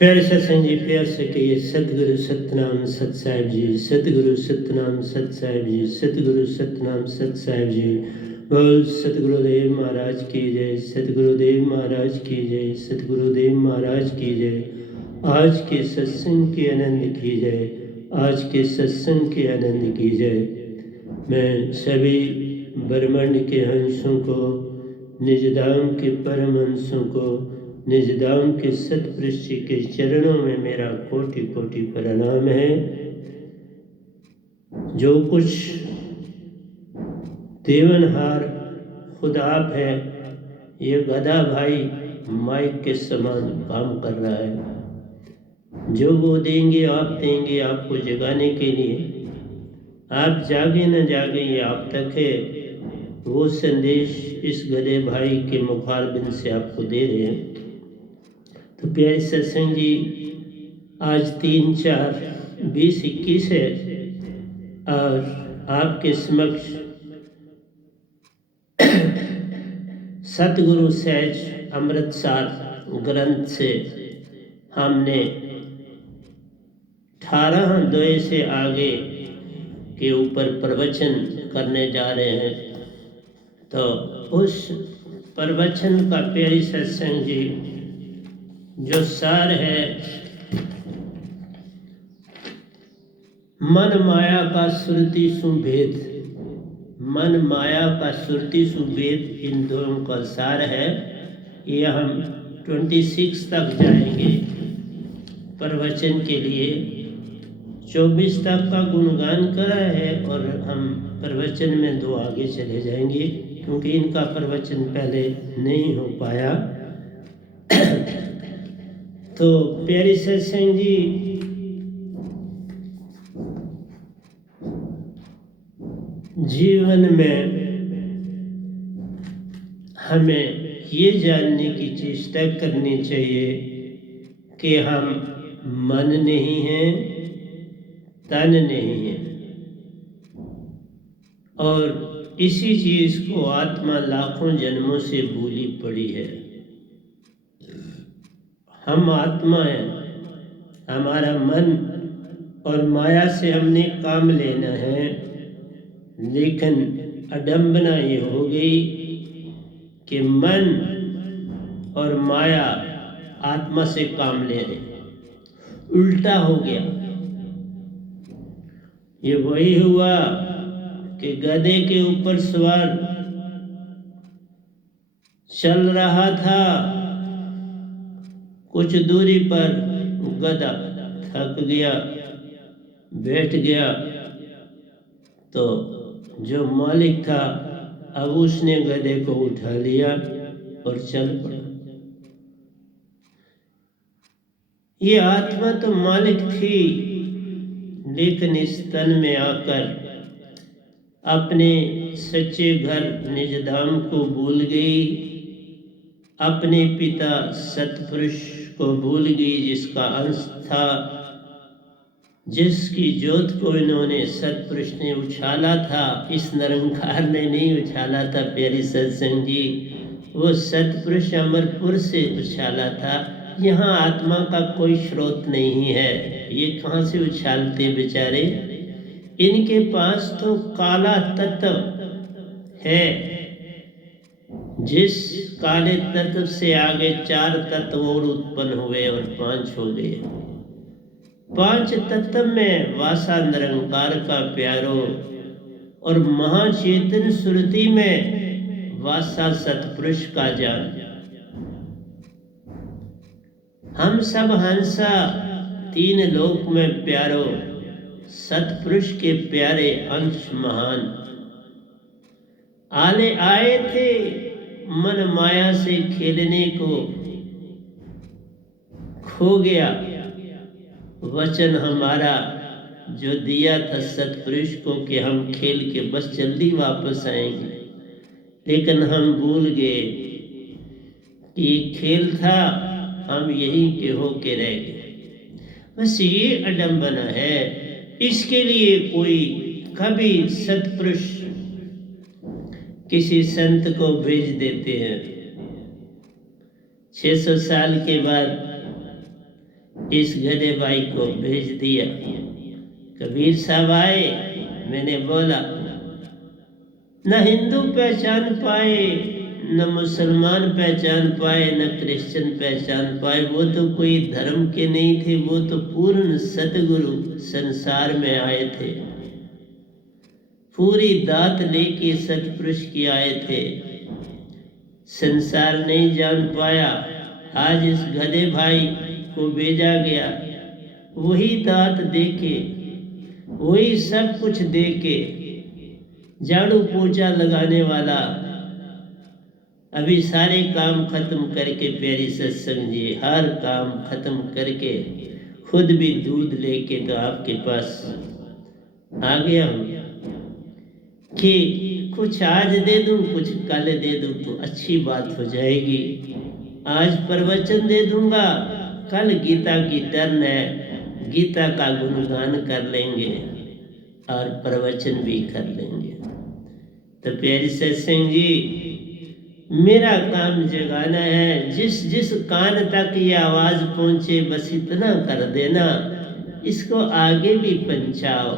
प्यारे सत्संग जी, प्यार से कहिए सतगुरु सतनाम सत साहिब जी, सतगुरु सतनाम सत साहिब जी, सतगुरु सतनाम सत साहिब जी। बोल सतगुरुदेव महाराज की जय, सतगुरुदेव महाराज की जय, सतगुरुदेव महाराज की जय। आज के सत्संग के आनंद की जय, आज के सत्संग के आनंद की जय। मैं सभी ब्रह्मांड के हंसों को, निजधाम के परम हंसों को, निजधाम के सतपुरुष जी के चरणों में मेरा कोटि कोटि प्रणाम है। जो कुछ देवनहार खुद आप है, ये गधा भाई माइक के समान काम कर रहा है। जो वो देंगे आपको जगाने के लिए। आप जागे न जागे ये आप तक है। वो संदेश इस गधे भाई के मुखारबिंद से आपको दे रहे हैं। तो प्यारे सत्संग जी, आज 3/4/2021 है और आपके समक्ष सतगुरु सहज अमृतसर ग्रंथ से हमने 18 अध्याय से आगे के ऊपर प्रवचन करने जा रहे हैं। तो उस प्रवचन का प्यारी सत्संग जी जो सार है, मन माया का सुरति सुभेद। मन माया का सुरति सुभेद इन दोनों का सार है। ये हम 26 तक जाएंगे प्रवचन के लिए। 24 तक का गुणगान करा है और हम प्रवचन में 2 आगे चले जाएंगे क्योंकि इनका प्रवचन पहले नहीं हो पाया। तो प्यारी सत्संग जी, जीवन में हमें ये जानने की चेष्टा करनी चाहिए कि हम मन नहीं हैं, तन नहीं है, और इसी चीज को आत्मा लाखों जन्मों से भूली पड़ी है। हम आत्मा हैं, हमारा मन और माया से हमने काम लेना है, लेकिन अडंबना ये हो गई कि मन और माया आत्मा से काम ले रहे, उल्टा हो गया। ये वही हुआ कि गधे के ऊपर सवार चल रहा था, कुछ दूरी पर गधा थक गया, बैठ गया। तो जो मालिक था अब उसने गधे को उठा लिया और चल पड़ा। ये आत्मा तो मालिक थी, लेकिन इस तन में आकर अपने सच्चे घर निजधाम को भूल गई, अपने पिता सतपुरुष को भूल गई जिसका अंश था, जिसकी ज्योत को इन्होंने सतपुरुष ने उछाला था। इस निरंकार ने नहीं उछाला था प्यारी सत्संग जी, वो सतपुरुष अमरपुर से उछाला था। यहाँ आत्मा का कोई स्रोत नहीं है, ये कहाँ से उछालते बेचारे। इनके पास तो काला तत्व है, जिस काले तत्व से आगे 4 तत्व और उत्पन्न हुए और 5 हो गए। 5 तत्व में वासा निरंकार का प्यारो और महाचेतन सुरति में वासा सतपुरुष का जान। हम सब हंसा 3 लोक में प्यारो, सतपुरुष के प्यारे अंश महान। आले आए थे मन माया से खेलने को, खो गया वचन हमारा जो दिया था सतपुरुष को कि हम खेल के बस जल्दी वापस आएंगे, लेकिन हम भूल गए कि ये खेल था, हम यहीं के होके रह गए। बस ये अडंबना है। इसके लिए कोई कभी सतपुरुष किसी संत को भेज देते हैं, 600 साल के बाद इस गधे भाई को भेज दिया। कबीर साहब आए, मैंने बोला न हिंदू पहचान पाए, न मुसलमान पहचान पाए, न क्रिश्चियन पहचान पाए। वो तो कोई धर्म के नहीं थे, वो तो पूर्ण सतगुरु संसार में आए थे, पूरी दात लेके सतपुरुष की आए थे। संसार नहीं जान पाया, आज इस गधे भाई को भेजा गया। वही दात देके, वही सब कुछ देके, झाड़ू पोछा लगाने वाला, अभी सारे काम खत्म करके प्यारी सत्संग जी, हर काम खत्म करके खुद भी दूध लेके तो आपके पास आ गया हूँ कि कुछ आज दे दूं, कुछ कल दे दूं तो अच्छी बात हो जाएगी। आज प्रवचन दे दूंगा, कल गीता की टर्न है, गीता का गुणगान कर लेंगे और प्रवचन भी कर लेंगे। तो प्यारी सत्संग जी, मेरा काम जगाना है। जिस जिस कान तक ये आवाज पहुंचे बस इतना कर देना, इसको आगे भी पहुंचाओ।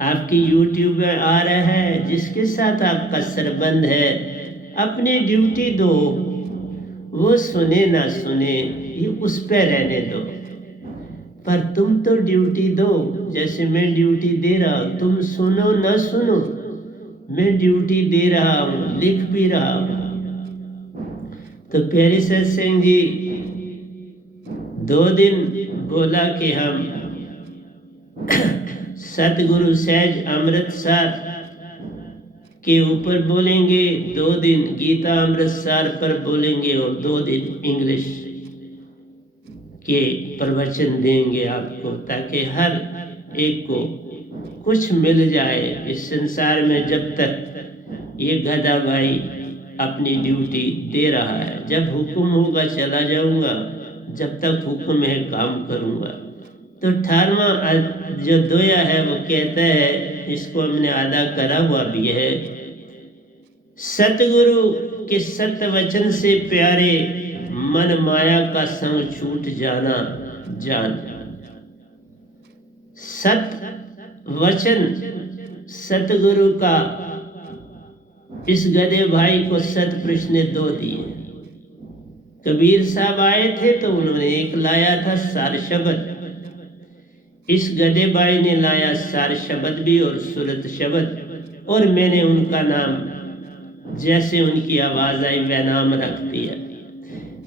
आपकी यूट्यूब में आ रहा है, जिसके साथ आपका संबंध है, अपनी ड्यूटी दो। वो सुने ना सुने, ये उस पे रहने दो, पर तुम तो ड्यूटी दो। जैसे मैं ड्यूटी दे रहा हूं, तुम सुनो ना सुनो, मैं ड्यूटी दे रहा हूं, लिख भी रहा हूं। तो प्यारे सत्संग जी, 2 दिन बोला कि हम सतगुरु सहज अमृतसर के ऊपर बोलेंगे, 2 दिन गीता अमृतसर पर बोलेंगे और 2 दिन इंग्लिश के प्रवचन देंगे आपको, ताकि हर एक को कुछ मिल जाए इस संसार में। जब तक ये गधा भाई अपनी ड्यूटी दे रहा है, जब हुक्म होगा चला जाऊंगा, जब तक हुक्म है काम करूंगा। तो 18वां जो दोया है वो कहता है, इसको हमने आधा करा हुआ भी है, सतगुरु के सत्य वचन से प्यारे, मन माया का संग छूट जाना जान। सत वचन सतगुरु का इस गधे भाई को सतपुरुष ने 2 दिए। कबीर साहब आए थे तो उन्होंने एक लाया था सार शब्द, इस गधे भाई ने लाया सार शब्द भी और सूरत शब्द, और मैंने उनका नाम जैसे उनकी आवाज आई वह नाम रख दिया।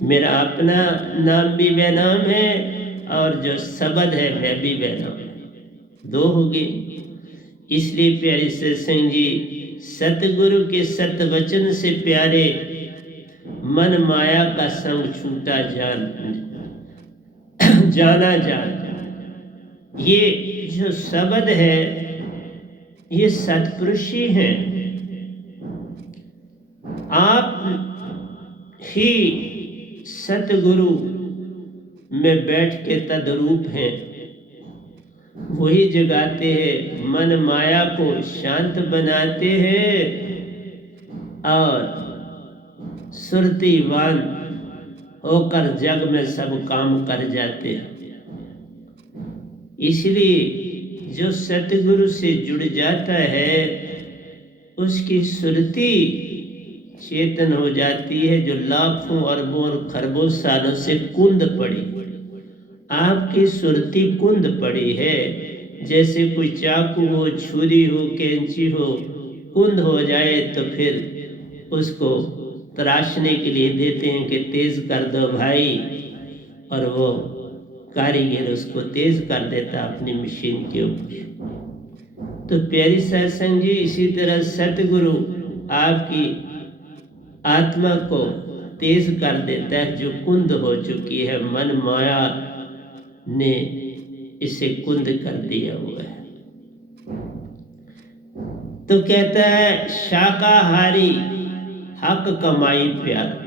मेरा अपना नाम भी वह नाम है और जो शब्द है वह भी वह नाम है, 2 हो गए। इसलिए प्यारे सत्संग जी, सतगुरु के सत्य वचन से प्यारे, मन माया का संग छूटा जाना जान। ये जो शब्द है ये सतपुरुषी हैं। आप ही सतगुरु में बैठ के तद्रूप हैं, वही जगाते हैं, मन माया को शांत बनाते हैं और सुरतीवान होकर जग में सब काम कर जाते हैं। इसलिए जो सतगुरु से जुड़ जाता है उसकी सुरती चेतन हो जाती है, जो लाखों अरबों और खरबों सालों से कुंद पड़ी। आपकी सुरती कुंद पड़ी है, जैसे कोई चाकू हो, छुरी हो, कैंची हो, कुंद हो जाए तो फिर उसको तराशने के लिए देते हैं कि तेज कर दो भाई, और वो कारीगर उसको तेज कर देता अपनी मशीन के ऊपर। तो प्यारी सत्संग जी, इसी तरह सतगुरु आपकी आत्मा को तेज कर देता है, जो कुंद हो चुकी है, मन माया ने इसे कुंद कर दिया हुआ है। तो कहता है शाकाहारी हक कमाई प्यार।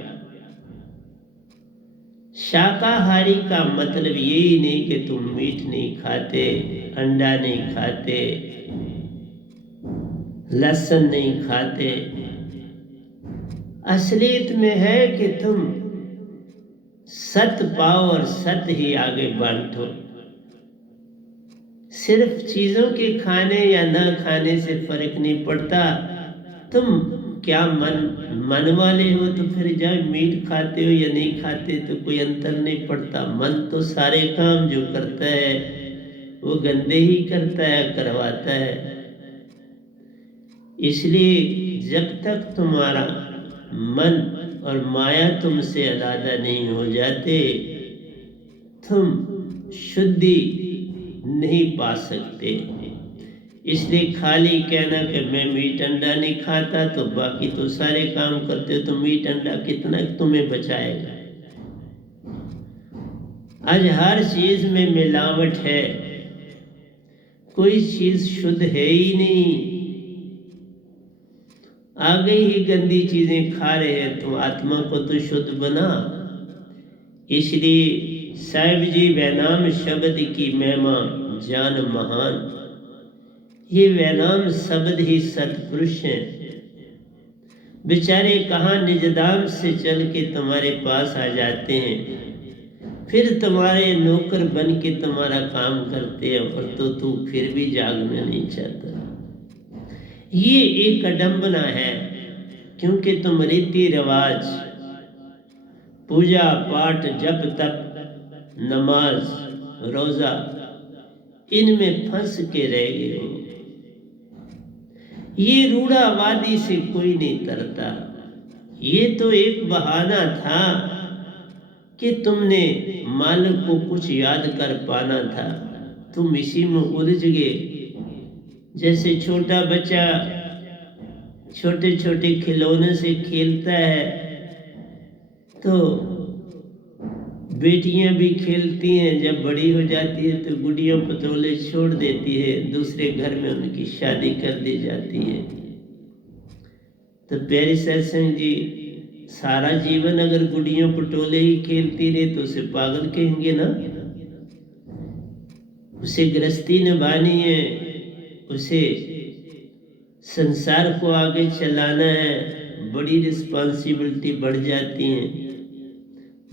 शाकाहारी का मतलब यही नहीं कि तुम मीट नहीं खाते, अंडा नहीं खाते, लहसुन नहीं खाते। असलियत में है कि तुम सत पाओ और सत ही आगे बांटो। सिर्फ चीजों के खाने या न खाने से फर्क नहीं पड़ता। तुम क्या मन वाले हो तो फिर जब मीट खाते हो या नहीं खाते तो कोई अंतर नहीं पड़ता। मन तो सारे काम जो करता है वो गंदे ही करता है, करवाता है। इसलिए जब तक तुम्हारा मन और माया तुमसे अलादा नहीं हो जाते, तुम शुद्धि नहीं पा सकते। इसलिए खाली कहना कि मैं मीट अंडा नहीं खाता तो बाकी तो सारे काम करते हो, तो मीट अंडा कितना तुम्हें बचाएगा। आज हर चीज में मिलावट है, कोई चीज शुद्ध है ही नहीं। आगे ही गंदी चीजें खा रहे हैं, तो आत्मा को तो शुद्ध बना। इसलिए साहिब जी वैनाम शब्द की महिमा जान महान, ये वैनाम शब्द ही सतपुरुष हैं। बेचारे कहाँ निजदाम से चल के तुम्हारे पास आ जाते हैं, फिर तुम्हारे नौकर बन के तुम्हारा काम करते हैं, और तो तू फिर भी जागना नहीं चाहता। ये एक अडंबना है, क्योंकि तुम रीति रिवाज, पूजा पाठ, जप तप, नमाज, रोजा, इनमें फंस के रह गए हो। ये रूढ़ावादी से कोई नहीं तरता। ये तो एक बहाना था कि तुमने मालिक को कुछ याद कर पाना था, तुम इसी में उलझ गए। जैसे छोटा बच्चा छोटे छोटे खिलौने से खेलता है, तो बेटियां भी खेलती हैं, जब बड़ी हो जाती है तो गुड़ियों पतोले छोड़ देती है, दूसरे घर में उनकी शादी कर दी जाती है। तो प्यारी सत्संग जी, सारा जीवन अगर गुड़ियों पटोले ही खेलती रहे तो उसे पागल कहेंगे ना। उसे गृहस्थी निभानी है, उसे संसार को आगे चलाना है, बड़ी रिस्पॉन्सिबिलिटी बढ़ जाती है।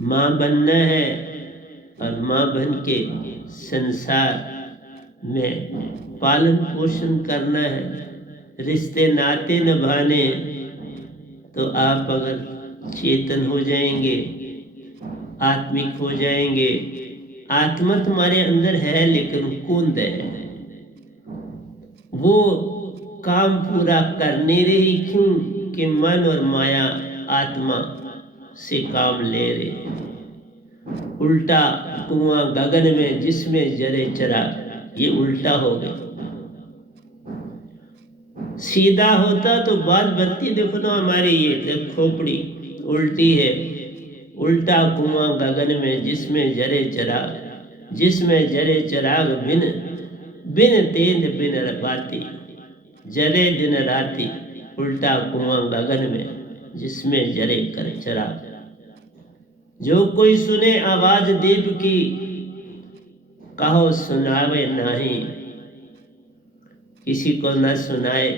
माँ बनना है और माँ बन के संसार में पालन पोषण करना है, रिश्ते नाते निभाने। तो आप अगर चेतन हो जाएंगे, आत्मिक हो जाएंगे, आत्मा तुम्हारे अंदर है लेकिन कुंद है, वो काम पूरा कर नहीं रही। क्यों कि मन और माया आत्मा से काम ले रहे। उल्टा कुआं गगन में जिसमें जरे चरा, ये उल्टा हो गया। सीधा होता तो बात बनती। देखो ना हमारी ये खोपड़ी उल्टी है। उल्टा कुआं गगन में जिसमें जरे चराग, जिसमें जरे चराग बिन बिन तेंद बिन बाती, जरे दिन राती। उल्टा कुआं गगन में जिसमें जरे कर चराग। जो कोई सुने आवाज देव की, कहो सुनावे नहीं। किसी को न सुनाए,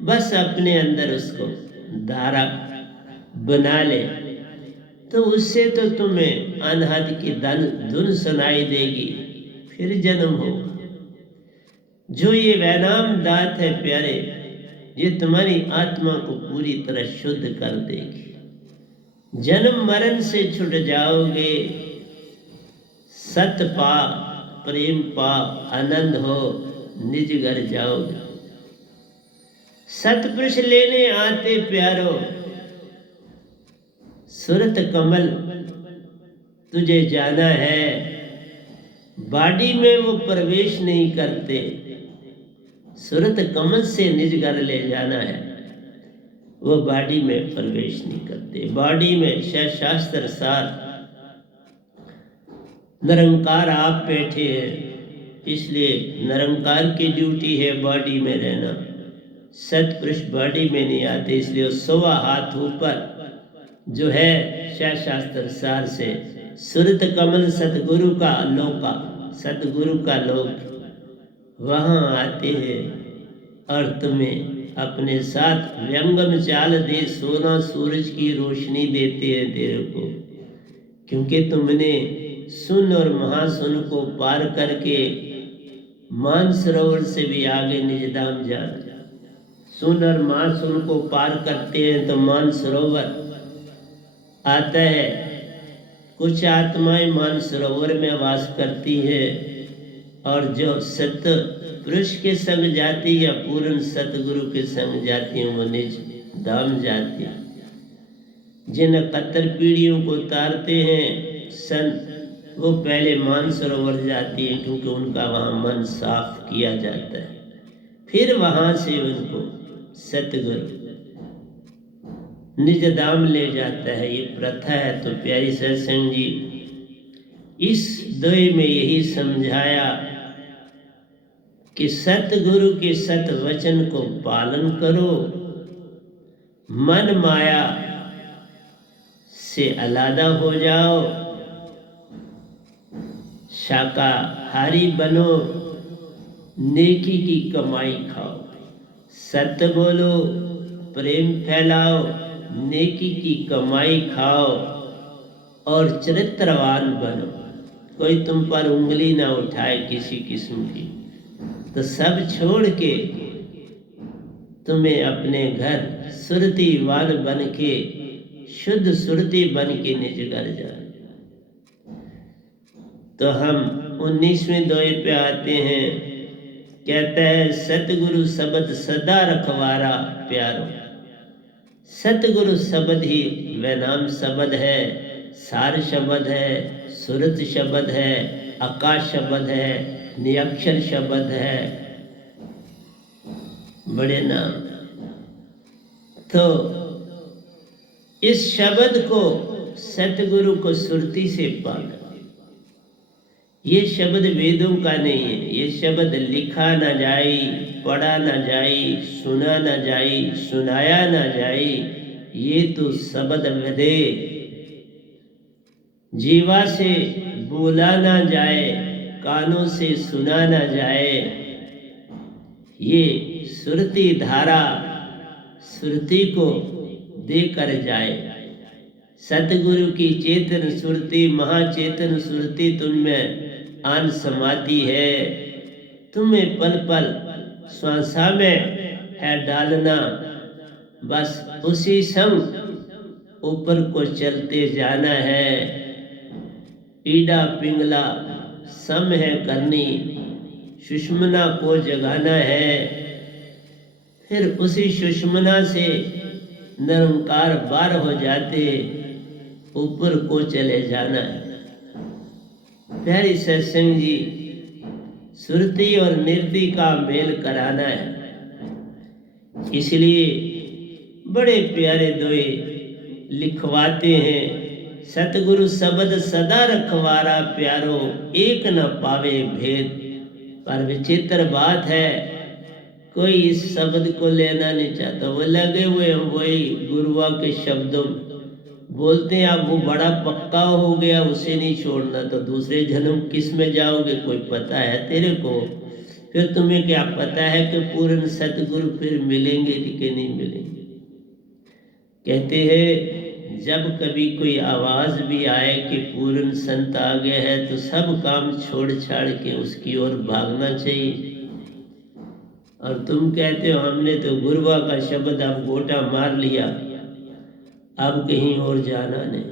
बस अपने अंदर उसको धारा बना ले, तो उससे तो तुम्हें अनहद की धुन सुनाई देगी, फिर जन्म हो। जो ये वैनाम दात है प्यारे, ये तुम्हारी आत्मा को पूरी तरह शुद्ध कर देगी। जन्म मरण से छुट जाओगे, सत पा, प्रेम पा, आनंद हो, निज घर जाओगे। सतपुरुष लेने आते प्यारो, सुरत कमल तुझे जाना है। बाडी में वो प्रवेश नहीं करते, सुरत कमल से निज घर ले जाना है। वो बाडी में प्रवेश नहीं करते। बाडी में शास्त्र सार निरंकार आप बैठे हैं, इसलिए निरंकार की ड्यूटी है बॉडी में रहना। सतपुरुष बॉडी में नहीं आते, इसलिए 100 हाथ ऊपर जो है शास्त्र सार से सुरत कमल सतगुरु का लोका, सतगुरु का लोक, वहाँ आते हैं और तुम्हें अपने साथ व्यंगम चाल दे। सोना सूरज की रोशनी देते हैं तेरे को, क्योंकि तुमने सुन और महासुन को पार करके मानसरोवर से भी आगे निजधाम जाना। सुन और महासुन को पार करते हैं तो मानसरोवर आता है। कुछ आत्माएं मानसरोवर में वास करती है और जो सत्य पुरुष के संग जाती या पूर्ण सतगुरु के संग जाती हैं वो निज धाम जाती हैं। जिन 71 पीढ़ियों को उतारते हैं संत, वो पहले मानसरोवर जाती है, क्योंकि उनका वहाँ मन साफ किया जाता है। फिर वहाँ से उनको सतगुरु निज धाम ले जाता है। ये प्रथा है। तो प्यारी सत्संग जी, इस दोहे में यही समझाया कि सतगुरु के सत वचन को पालन करो, मन माया से अलग हो जाओ, शाकाहारी बनो, नेकी की कमाई खाओ, सत्य बोलो, प्रेम फैलाओ, नेकी की कमाई खाओ और चरित्रवान बनो। कोई तुम पर उंगली ना उठाए किसी किस्म की, तो सब छोड़ के तुम्हें अपने घर सुरतिवान बन के, शुद्ध सुरति बन के निज घर जाए। तो हम 19वें दोहे पे आते हैं। कहता है सतगुरु शब्द सदा रखवारा प्यारो। सतगुरु शब्द ही वह नाम शब्द है, सार शब्द है, सुरत शब्द है, आकाश शब्द है, निरक्षर शब्द है, बड़े नाम। तो इस शब्द को सतगुरु को सुरती से पाकर, ये शब्द वेदों का नहीं है। ये शब्द लिखा ना जाए, पढ़ा ना जाए, सुना ना जाए, सुनाया ना जाए। ये तो शब्द विदे जीवा से बोला ना जाए, कानों से सुना ना जाए। ये सुरती धारा सुरती को देकर जाए। सतगुरु की चेतन सुरती, महाचेतन सुरती तुममें आन समाती है। तुम्हें पल पल श्वासा में है डालना, बस उसी संग ऊपर को चलते जाना है। ईडा पिंगला सम है करनी, सुषमना को जगाना है। फिर उसी सुषमना से निरंकार बार हो जाते, ऊपर को चले जाना है। प्यारी सत्संग जी, सुरती और निर्ति का मेल कराना है। इसलिए बड़े प्यारे दोहे लिखवाते हैं। सतगुरु शब्द सदा रखवारा प्यारो, एक न पावे भेद। पर विचित्र बात है, कोई इस शब्द को लेना नहीं चाहता। वो लगे हुए हम वही गुरुआ के शब्दों बोलते हैं। अब वो बड़ा पक्का हो गया, उसे नहीं छोड़ना, तो दूसरे जन्म किस में जाओगे कोई पता है तेरे को? फिर तुम्हें क्या पता है कि पूर्ण सतगुरु फिर मिलेंगे कि नहीं मिलेंगे? कहते हैं जब कभी कोई आवाज भी आए कि पूर्ण संत आ गया है, तो सब काम छोड़ छाड़ के उसकी ओर भागना चाहिए। और तुम कहते हो हमने तो गुरुआ का शब्द अब गोटा मार लिया, अब कहीं और जाना नहीं।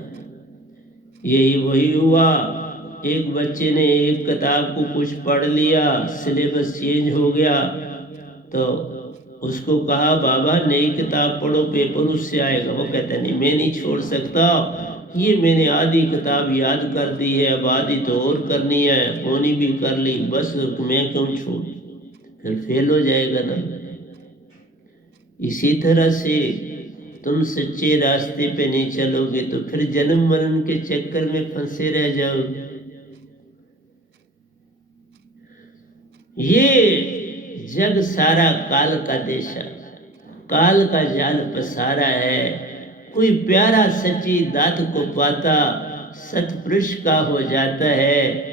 यही वही हुआ। एक बच्चे ने एक किताब को कुछ पढ़ लिया, सिलेबस चेंज हो गया, तो उसको कहा बाबा नई किताब पढ़ो, पेपर उससे आएगा। वो कहता नहीं, मैं नहीं छोड़ सकता, ये मैंने आधी किताब याद कर दी है, अब आधी तो और करनी है, पौनी भी कर ली, बस मैं क्यों छोड़, फिर फेल हो जाएगा ना। इसी तरह से तुम सच्चे रास्ते पे नहीं चलोगे तो फिर जन्म मरण के चक्कर में फंसे रह जाओगे। ये जग सारा काल का देशा, काल का जाल पसारा है। कोई प्यारा सच्ची दात को पाता, सतपुरुष का हो जाता है।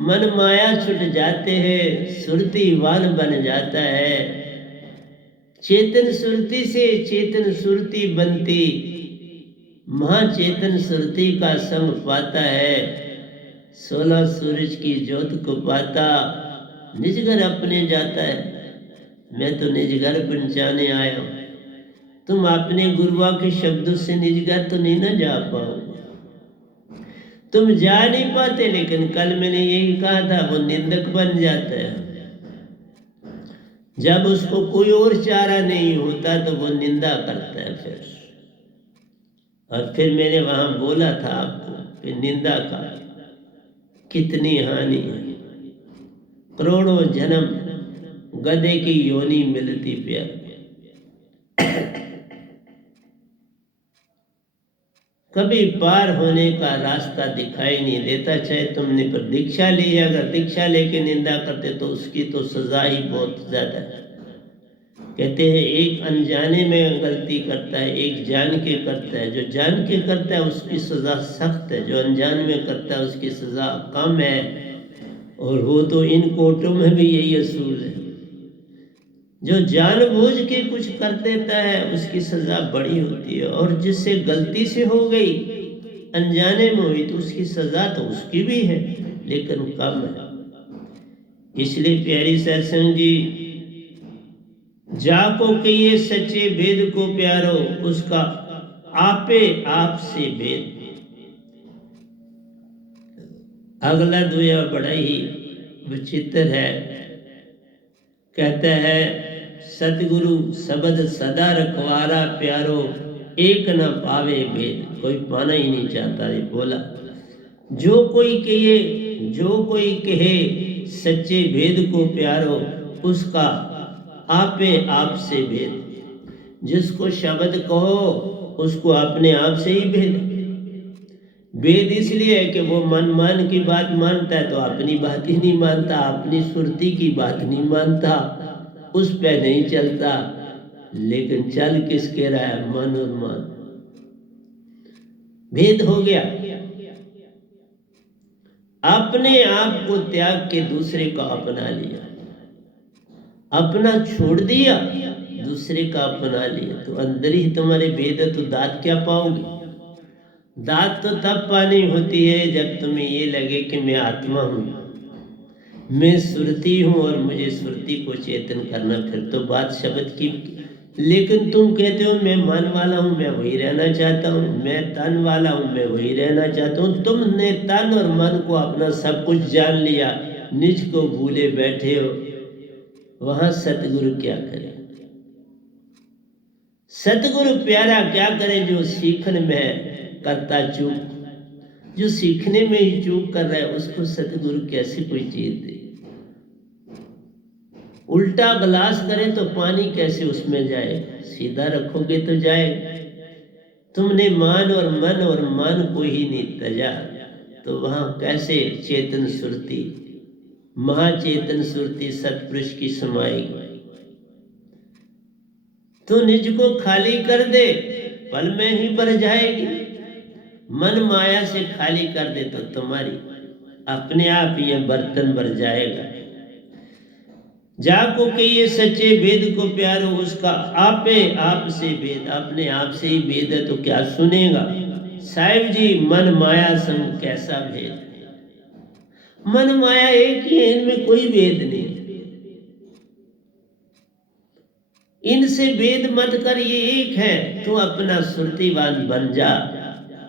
मन माया छुट जाते हैं, सुरतीवान बन जाता है। चेतन सुरती से चेतन सुरती बनती, महाचेतन सुरती का संग पाता है, 16 सूरज की ज्योत को पाता, निज घर अपने जाता है। मैं तो निज घर पहुंचाने आया हूं, तुम अपने गुरुआ के शब्दों से निज घर तो नहीं ना जा पाओगे। तुम जा नहीं पाते, लेकिन कल मैंने यही कहा था, वो निंदक बन जाता है। जब उसको कोई और चारा नहीं होता तो वो निंदा करता है फिर। और फिर मैंने वहां बोला था आपको कि निंदा का कितनी हानि है। करोड़ों जन्म गधे की योनि मिलती प्यार। कभी पार होने का रास्ता दिखाई नहीं देता, चाहे तुमने पर दीक्षा ली है। अगर दीक्षा लेके निंदा करते तो उसकी तो सजा ही बहुत ज्यादा है। कहते हैं एक अनजाने में गलती करता है, एक जान के करता है। जो जान के करता है उसकी सजा सख्त है, जो अनजान में करता है उसकी सजा कम है। और वो तो इन कोर्टों में भी यही असूल है। जो जानबूझ के कुछ कर देता है उसकी सजा बड़ी होती है, और जिससे गलती से हो गई, अनजाने में हुई, तो उसकी सजा तो उसकी भी है लेकिन कम है। इसलिए प्यारी सत्संग जी, जाको कहिए सच्चे भेद को प्यारो, उसका आपे आप से भेद। अगला दुआ बड़ा ही विचित्र है। कहता है सतगुरु शब्द सदा रखवारा प्यारो, एक न पावे भेद। कोई पाना ही नहीं चाहता। ये बोला जो कोई कहे सच्चे भेद को प्यारो, उसका आपे आप से भेद। जिसको शब्द कहो उसको अपने आप से ही भेद। भेद इसलिए है कि वो मन की बात मानता है तो अपनी बात ही नहीं मानता, अपनी सुरती की बात नहीं मानता, उस पे नहीं चलता। लेकिन चल किसके रहा है? मन और मन। भेद हो गया। अपने आप को त्याग के दूसरे को अपना लिया, अपना छोड़ दिया, दूसरे का अपना लिया, तो अंदर ही तुम्हारे भेद है। तो दात क्या पाओगे? दात तो तब पानी होती है जब तुम्हें ये लगे कि मैं आत्मा हूं, मैं सुरती हूं और मुझे सुरती को चेतन करना, फिर तो बात शब्द की। लेकिन तुम कहते हो मैं मन वाला हूं, मैं वही रहना चाहता हूं, मैं तन वाला हूं, मैं वही रहना चाहता हूं। तुमने तन और मन को अपना सब कुछ जान लिया, निज को भूले बैठे हो। वहां सतगुरु क्या करे? सतगुरु प्यारा क्या करे? जो सीखने में करता चूक, जो सीखने में ही चूक कर रहा है, उसको सतगुरु कैसे कोई चीज दे? उल्टा गिलास करे तो पानी कैसे उसमें जाएगा? सीधा रखोगे तो जाएगा। तुमने मान और मन को ही नहीं तजा, तो वहां कैसे चेतन सुरती, महाचेतन सुरती सतपुरुष की समाएगी? तो निज को खाली कर दे, पल में ही भर जाएगी। मन माया से खाली कर दे तो तुम्हारी अपने आप ये बर्तन भर जाएगा। जाको कहिए सच्चे भेद को प्यारो, उसका आपे आप से भेद। अपने आप से ही भेद है तो क्या सुनेगा? साहिब जी मन माया संग कैसा भेद? मन माया एक ही है, इनमें कोई भेद नहीं। इनसे भेद मत कर, ये एक है। तू अपना सुरतीवान बन जा।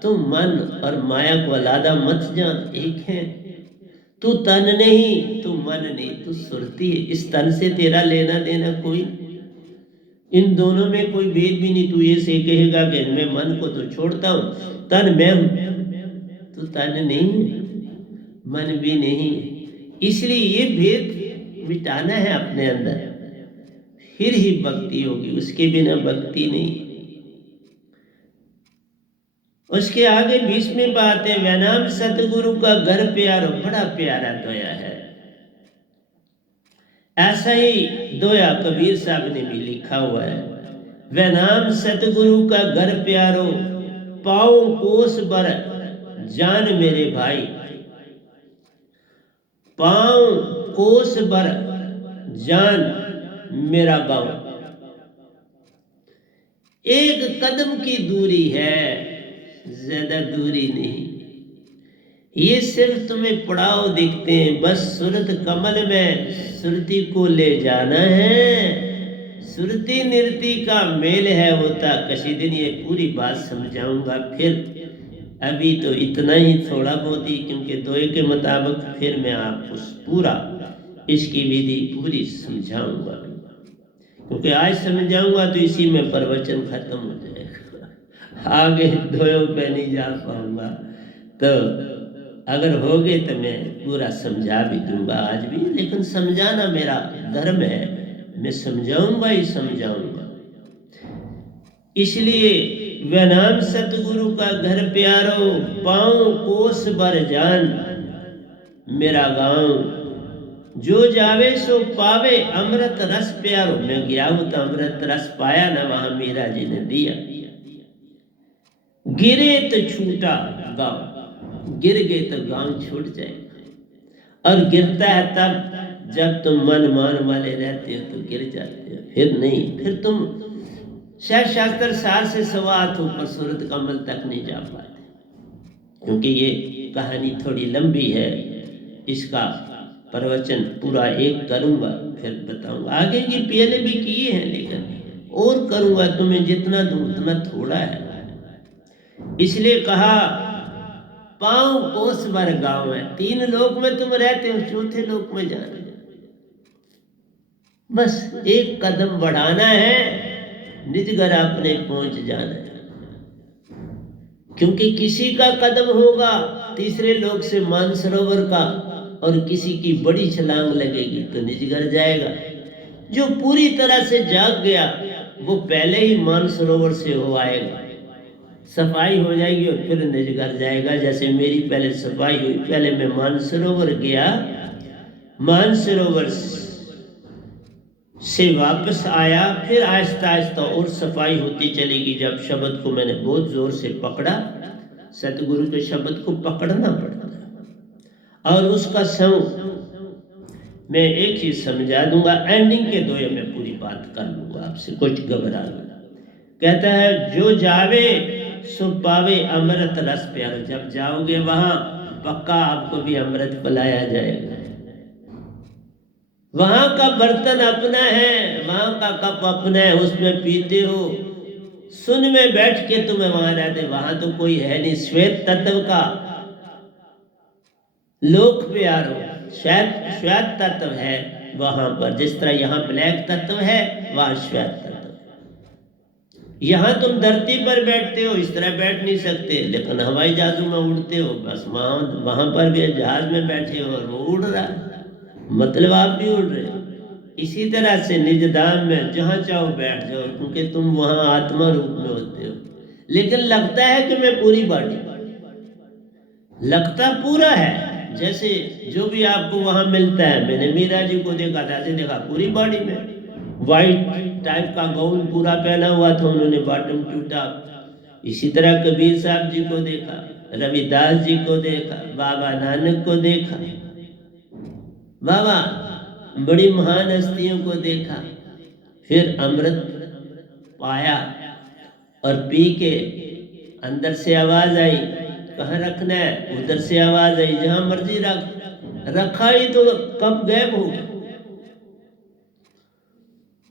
तू मन और माया को अलादा मत जान, एक है। तू तन नहीं, तू मन नहीं, तू सुरती है। इस तन से तेरा लेना देना कोई, इन दोनों में कोई भेद भी नहीं। तू ये से कहेगा कि मैं मन को तो छोड़ता हूं, तन मैं हूं। तू तन नहीं है, मन भी नहीं है। इसलिए ये भेद मिटाना है अपने अंदर, फिर ही भक्ति होगी। उसके बिना भक्ति नहीं। उसके आगे 20वीं बात है, वह नाम सतगुरु का घर प्यारो। बड़ा प्यारा दोया है। ऐसा ही दोया कबीर साहब ने भी लिखा हुआ है। वह नाम सतगुरु का घर प्यारो, पाओ कोस बर जान मेरे भाई। पाओ कोस बर जान मेरा गांव। एक कदम की दूरी है ज्यादा दूरी नहीं। ये सिर्फ तुम्हें पड़ाव दिखते हैं, बस सूरत कमल में सुरती को ले जाना है। सुरती निरति का मेल है होता। किसी दिन ये पूरी बात समझाऊंगा। फिर अभी तो इतना ही, थोड़ा बहुत ही, क्योंकि दोए के मुताबिक फिर मैं आपको पूरा इसकी विधि पूरी समझाऊंगा। क्योंकि आज समझाऊंगा तो इसी में प्रवचन खत्म हो जाएगा, आगे दोयों पे नहीं जा पाऊंगा। तो अगर होगे तो मैं पूरा समझा भी दूंगा आज भी, लेकिन समझाना मेरा धर्म है, मैं समझाऊंगा ही समझाऊंगा। इसलिए वह नाम सतगुरु का घर प्यारो, पाऊं कोस बर जान मेरा गांव। जो जावे सो पावे अमृत रस प्यारो। मैं गया हूं तो अमृत रस पाया ना, वहां मीरा जी ने दिया। गिरे तो छूटा गांव, गिर गए तो गांव छूट जाएगा। और गिरता है तब जब तुम मन मान वाले रहते हो तो गिर जाते हो, फिर नहीं। फिर तुम शायद शास्त्र सार से सवा हाथ ऊपर सूरत कमल तक नहीं जा पाते। क्योंकि ये कहानी थोड़ी लंबी है, इसका प्रवचन पूरा एक करूंगा फिर बताऊंगा। आगे की पहले भी किए हैं, लेकिन और करूंगा। तुम्हें जितना दूं उतना थोड़ा है। इसलिए कहा पांव कोस भर गांव है। 3 लोक में तुम रहते हो, चौथे लोक में जाना, बस एक कदम बढ़ाना है, निज घर अपने पहुंच जाना है। क्योंकि किसी का कदम होगा तीसरे लोक से मानसरोवर का, और किसी की बड़ी छलांग लगेगी तो निज घर जाएगा। जो पूरी तरह से जाग गया वो पहले ही मानसरोवर से हो आएगा, सफाई हो जाएगी और फिर निज घर जाएगा। जैसे मेरी पहले सफाई हुई, पहले मैं मानसरोवर गया, मानसरोवर से वापस आया, फिर आहिस्ता आहिस्ता और सफाई होती चलेगी। जब शब्द को मैंने बहुत जोर से पकड़ा, सतगुरु के शब्द को पकड़ना पड़ता है। और उसका संग मैं एक चीज समझा दूंगा, एंडिंग के दोए में पूरी बात कर लूंगा आपसे, कुछ घबराना। कहता है जो जावे सो पावे अमृत रस प्यारो। जब जाओगे वहां पक्का आपको भी अमृत पिलाया जाएगा। वहां का बर्तन अपना है, वहां का कप अपना है, उसमें पीते हो। सुन में बैठ के तुम्हें वहां रहते, वहां तो कोई है नहीं। श्वेत तत्व का लोक प्यारो, श्वेत तत्व है वहां पर। जिस तरह यहाँ ब्लैक तत्व है, वहां श्वेत तत्व। यहाँ तुम धरती पर बैठते हो, इस तरह बैठ नहीं सकते, लेकिन हवाई जहाजों में उड़ते हो, बस वहां पर भी जहाज में बैठे हो और वो उड़ रहा है, मतलब आप भी उड़ रहे हो। इसी तरह से निज धाम में जहां चाहो बैठ जाओ, क्योंकि तुम वहां आत्मा रूप में होते हो। लेकिन लगता है कि मैं पूरी बॉडी, लगता पूरा है। जैसे जो भी आपको वहां मिलता है, मैंने मीरा जी को देखा था, ऐसे देखा पूरी बॉडी में वाइट टाइप का गाउन पूरा पहना हुआ था, उन्होंने बॉटम टूटा। इसी तरह कबीर साहब जी को देखा, रविदास जी को देखा, बाबा नानक को देखा, बाबा बड़ी महान हस्तियों को देखा। फिर अमृत पाया और पी के अंदर से आवाज आई, कहाँ रखना है? उधर से आवाज आई, जहां मर्जी रखा ही तो कब गायब हो गया।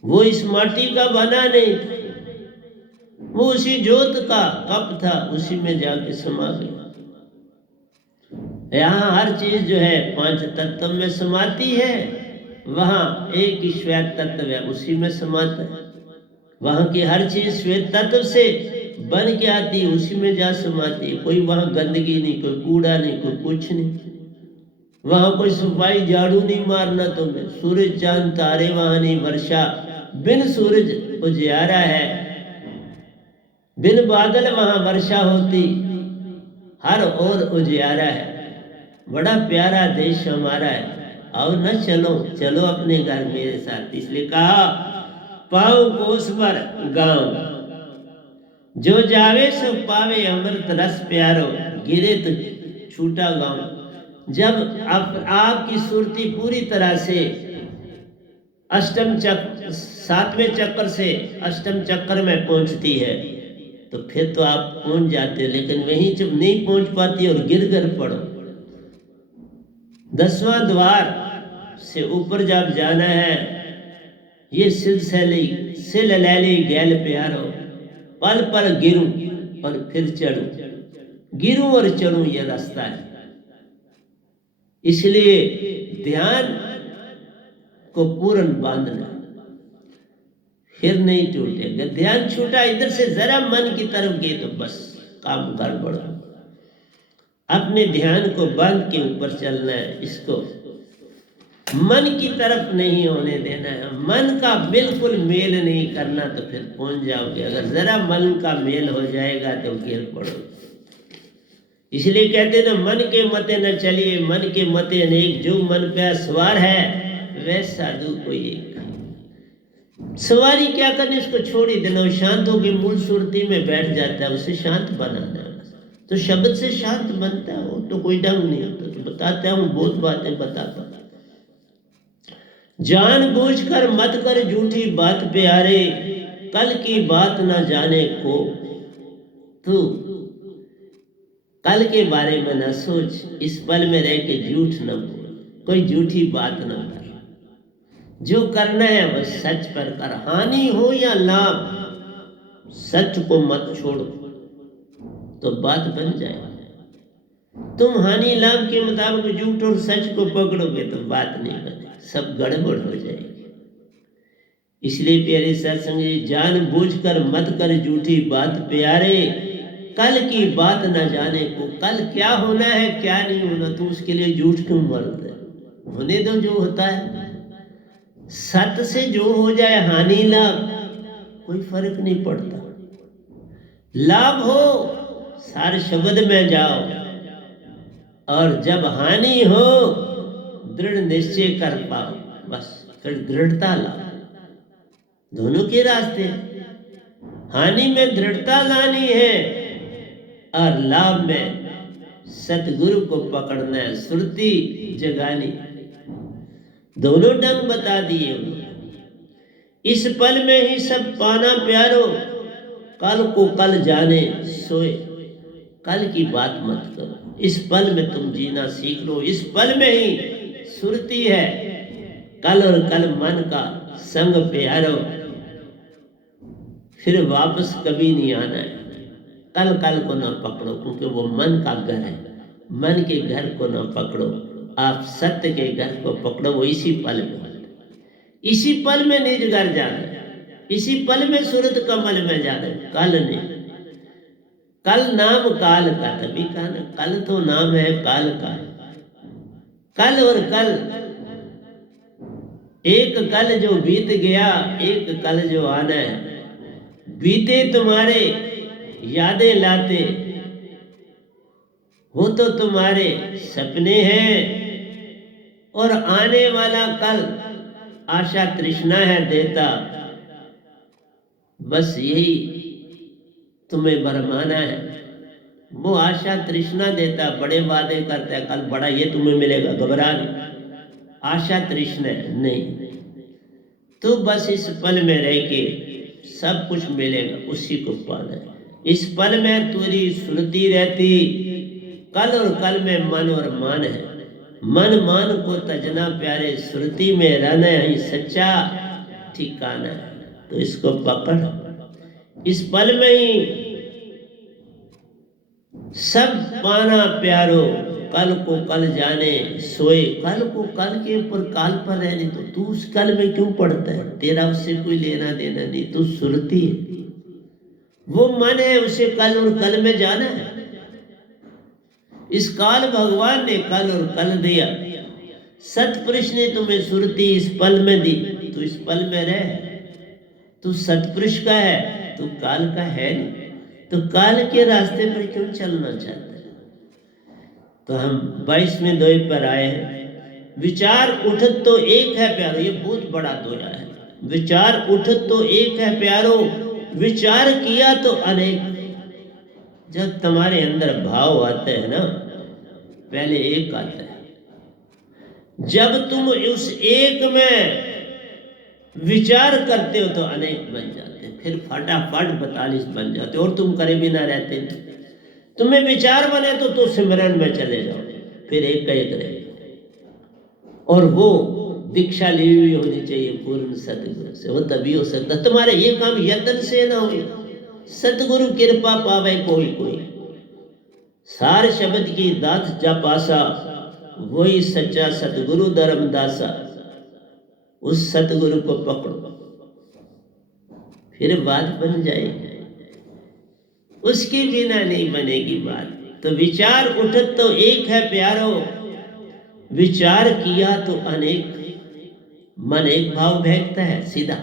वो इस माटी का बना नहीं था, वो उसी ज्योत का कप था, उसी में जाके समा गया। यहाँ हर चीज जो है 5 तत्व में समाती है, वहां एक ही श्वेत तत्व है, उसी में समाता है। वहां की हर चीज श्वेत तत्व से बन के आती है, उसी में जा समाती है। कोई वहां गंदगी नहीं, कोई कूड़ा नहीं, कोई कुछ नहीं। वहां कोई सफाई झाड़ू नहीं मारना तुम्हें। सूरज चांद तारे वहां नहीं, वर्षा बिन सूरज उजियारा है, बिन बादल वहां वर्षा होती, हर ओर उजियारा है। बड़ा प्यारा देश हमारा है। और न चलो चलो अपने घर मेरे साथ। इसलिए कहा पाओ कोस पर गांव, जो जावे सो पावे अमृत रस प्यारो, गिरे तो छूटा गांव। जब आपकी सुरती पूरी तरह से अष्टम चक्र, 7वें चक्र से अष्टम चक्र में पहुंचती है, तो फिर तो आप पहुंच जाते, लेकिन वहीं जब नहीं पहुंच पाती और गिर कर पड़ो। 10वां द्वार से ऊपर जब जाना है, ये सिल लैली गैल प्यारो, पल पल गिरूं और फिर चढ़ूं, गिरूं और चढ़ूं, ये रास्ता है। इसलिए ध्यान को पूर्ण बांधना, फिर नहीं टूटेगा। ध्यान छूटा, इधर से जरा मन की तरफ गए तो बस काम गड़बड़। अपने ध्यान को बांध के ऊपर चलना है, इसको मन की तरफ नहीं होने देना है। मन का बिल्कुल मेल नहीं करना तो फिर पहुंच जाओगे। अगर जरा मन का मेल हो जाएगा तो गिर पड़ोगे। इसलिए कहते ना, मन के मते न चलिए, मन के मते अनेक, जो मन पे सवार है वह साधु को एक। सवारी क्या करनी, उसको छोड़ ही देना। शांत होकर मूल सुरती में बैठ जाता है, उसे शांत बनाना है। तो शब्द से शांत बनता है, वो तो कोई ढंग नहीं होता। तो बताता हूँ, बहुत बातें बताता। जान बूझ कर मत कर झूठी बात प्यारे, कल की बात ना जाने को। तू कल के बारे में न सोच, इस पल में रह के झूठ न बोल, कोई झूठी बात न कर। जो करना है वह सच पर कर, हानि हो या लाभ, सच को मत छोड़ो तो बात बन जाए। तुम हानि लाभ के मुताबिक झूठ और सच को पकड़ोगे तो बात नहीं बने, सब गड़बड़ हो जाएगी। इसलिए प्यारे सत्संग जी, जान बूझ कर मत कर झूठी बात प्यारे, कल की बात न जाने को। कल क्या होना है क्या नहीं होना, तो उसके लिए झूठ क्यों बोलते? होने दो जो होता है। सत्य से जो हो जाए, हानि लाभ कोई फर्क नहीं पड़ता। लाभ हो सारे शब्द में जाओ, और जब हानि हो दृढ़ निश्चय कर पाओ, बस फिर दृढ़ता लाओ। दोनों के रास्ते, हानि में दृढ़ता लानी है और लाभ में सतगुरु को पकड़ना है, श्रुति जगानी। दोनों ढंग बता दिए उन्होंने। इस पल में ही सब पाना प्यारो, कल को कल जाने सोए। कल की बात मत करो, इस पल में तुम जीना सीख लो। इस पल में ही सुरती है, कल और कल मन का संग प्यारो, फिर वापस कभी नहीं आना है। कल को ना पकड़ो, क्योंकि वो मन का घर है। मन के घर को ना पकड़ो, आप सत्य के घर को पकड़ो। वो इसी पल में, इसी पल में निज घर जाना, इसी पल में सूरत कमल में जाना। कल नहीं, कल नाम काल का, तभी कहा ना, कल तो नाम है काल का। कल और कल, एक कल जो बीत गया, एक कल जो आना है। बीते तुम्हारे यादें लाते, वो तो तुम्हारे सपने हैं, और आने वाला कल आशा तृष्णा है देता। बस यही तुम्हें भरमाना है। वो आशा तृष्णा देता, बड़े वादे करता है, कल बड़ा ये तुम्हें मिलेगा, घबरा नहीं। आशा तृष्णा नहीं, तो बस इस पल में रह के सब कुछ मिलेगा, उसी को पाना है। इस पल में तुरी सुरती रहती, कल और कल में मन और मान है। मन मान को तजना प्यारे, सुरती में रहना ही सच्चा ठिकाना है। तो इसको पकड़, इस पल में ही सब पाना प्यारो, कल को कल जाने सोए। कल को कल के ऊपर काल पर रहने, तो तू उस कल में क्यों पड़ता है? तेरा उससे कोई लेना देना नहीं, तू सुरती है। वो मन है, उसे कल और कल में जाना है। इस काल भगवान ने कल और कल दिया, सतपुरुष ने तुम्हें सुरती इस पल में दी। तू इस पल में रह, तू सतपुरुष का है, तू काल का है नहीं। तो काल के रास्ते पर क्यों चलना चाहता है? तो हम 22वें दोहे पर आए हैं। विचार उठत तो एक है प्यारो, ये बहुत बड़ा दोहा है। विचार उठत तो एक है प्यारो, विचार किया तो अनेक। जब तुम्हारे अंदर भाव आता है ना, पहले एक आता है। जब तुम उस एक में विचार करते हो तो अनेक बन जाते हैं। फिर फटाफट 42 बन जाते और तुम करे भी ना रहते। तुम्हें विचार बने तो सिमरन में चले जाओ, फिर एक का एक रहे। और वो दीक्षा ली हुई होनी चाहिए पूर्ण सतगुरु से, वो तभी हो सकता। तुम्हारे ये काम यत्न से ना हो, सतगुरु कृपा पावे कोई कोई। सार शब्द की दात जा पासा, वही सच्चा सतगुरु धर्मदासा। उस सतगुरु को पकड़ो, फिर बात बन जाएगी, उसके बिना नहीं बनेगी बात। तो विचार उठत तो एक है प्यारो, विचार किया तो अनेक। मन एक भाव भेजता है सीधा,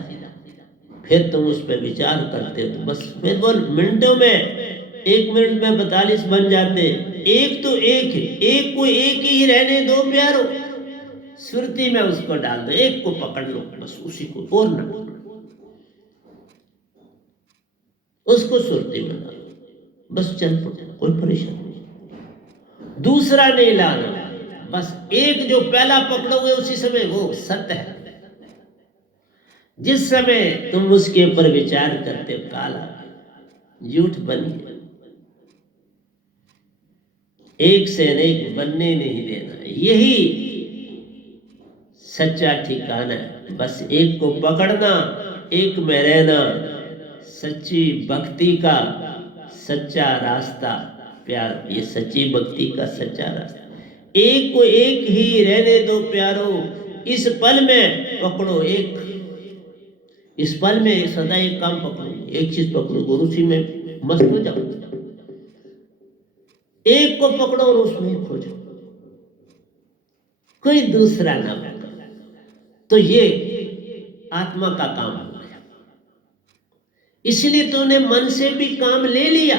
फिर तुम उस पर विचार करते हो तो बस फिर वो मिनटों में, 1 मिनट में 42 बन जाते। एक तो एक है, एक को एक ही रहने दो प्यारो, सुरती में उसको डाल दो, एक को पकड़ लो बस, उसी को और ना, उसको सुरती में डालो बस, चल पड़ो, कोई परेशानी नहीं। दूसरा नहीं लाना, बस एक जो पहला पकड़ोगे उसी समय वो सत्य है। जिस समय तुम उसके ऊपर विचार करते हो, काला झूठ बन गया। एक से अनेक बनने नहीं देना, यही सच्चा ठिकाना है। बस एक को पकड़ना, एक में रहना, सच्ची भक्ति का सच्चा रास्ता प्यार, ये सच्ची भक्ति का सच्चा रास्ता। एक को एक ही रहने दो प्यारो, इस पल में पकड़ो एक। इस पल में सदा एक काम पकड़ो, एक चीज पकड़ो, और उसी में मस्त हो जाओ। एक को पकड़ो और उसमें खो जाओ, कोई दूसरा ना पकड़ो। तो ये आत्मा का काम हो गया। इसलिए तूने मन से भी काम ले लिया,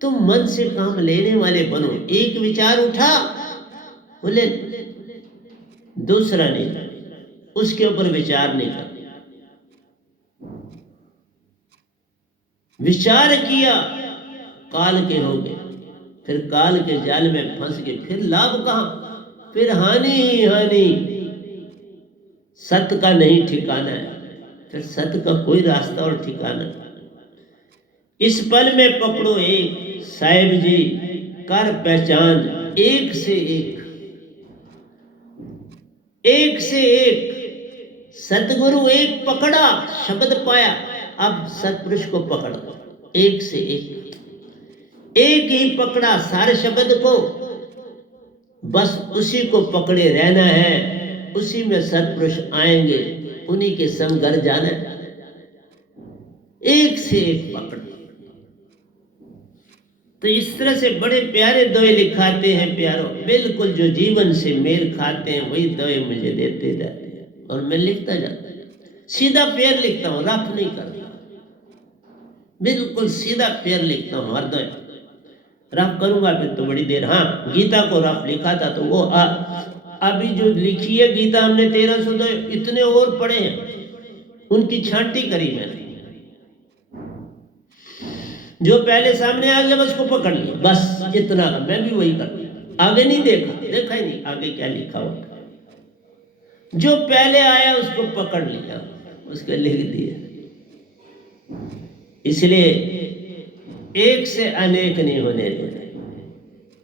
तुम मन से काम लेने वाले बनो। एक विचार उठा, बोले दूसरा नहीं, उसके ऊपर विचार नहीं कर। विचार किया, काल के हो गए, फिर काल के जाल में फंस गए, फिर लाभ कहां, फिर हानि ही हानि। सत्य का नहीं ठिकाना है, फिर सत्य का कोई रास्ता और ठिकाना। इस पल में पकड़ो एक, साहिब जी कर पहचान, एक से एक, एक से एक। सतगुरु एक पकड़ा, शब्द पाया, अब सतपुरुष को पकड़ दो, एक से एक। एक ही पकड़ा सारे शब्द को, बस उसी को पकड़े रहना है। उसी में सतपुरुष आएंगे, उन्हीं के संग घर जाना है। एक से एक पकड़। तो इस तरह से बड़े प्यारे दोए लिखाते हैं प्यारों, बिल्कुल जो जीवन से मेल खाते हैं वही दोए मुझे देते जाते हैं, और मैं लिखता जाता हूं। सीधा प्यार लिखता हूँ, रफ नहीं करता, बिल्कुल सीधा प्यार लिखता हूँ हर दोए। रफ करूंगा फिर तो बड़ी देर। हाँ, गीता को रफ लिखा था तो वो अभी जो लिखी है गीता हमने 1300 दोए, इतने और पढ़े हैं, उनकी छांटी करी मैंने। जो पहले सामने आ गया बस उसको पकड़ लिया, बस इतना। मैं भी वही करता, आगे नहीं देखा ही नहीं आगे क्या लिखा हुआ। जो पहले आया उसको पकड़ लिया, उसके लिख दिया। इसलिए एक से अनेक नहीं होने देना,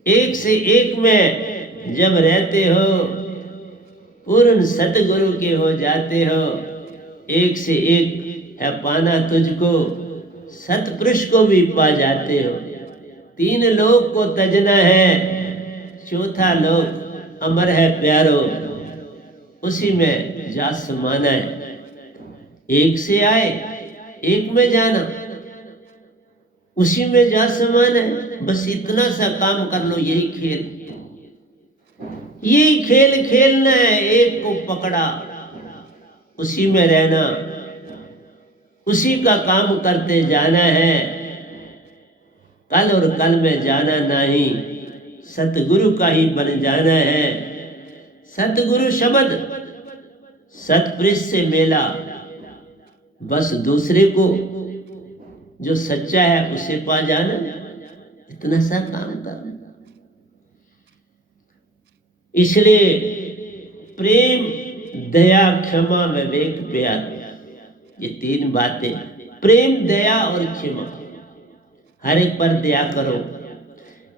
एक से एक में जब रहते हो, पूर्ण सतगुरु के हो जाते हो। एक से एक है पाना तुझको, सतपुरुष को भी पा जाते हो। 3 लोक को तजना है, चौथा लोक अमर है प्यारो, उसी में जा समाना है। एक से आए, एक में जाना, उसी में जा समाना है। बस इतना सा काम कर लो, यही खेल खेलना है। एक को पकड़ा, उसी में रहना, उसी का काम करते जाना है। कल और कल में जाना नहीं, सतगुरु का ही बन जाना है। सतगुरु शब्द सतपुरुष से मेला, बस दूसरे को जो सच्चा है उसे पा जाना, इतना सा काम करना। इसलिए प्रेम, दया, क्षमा, विवेक, प्यार, ये 3 बातें प्रेम, दया और क्षमा, हर एक पर दया करो।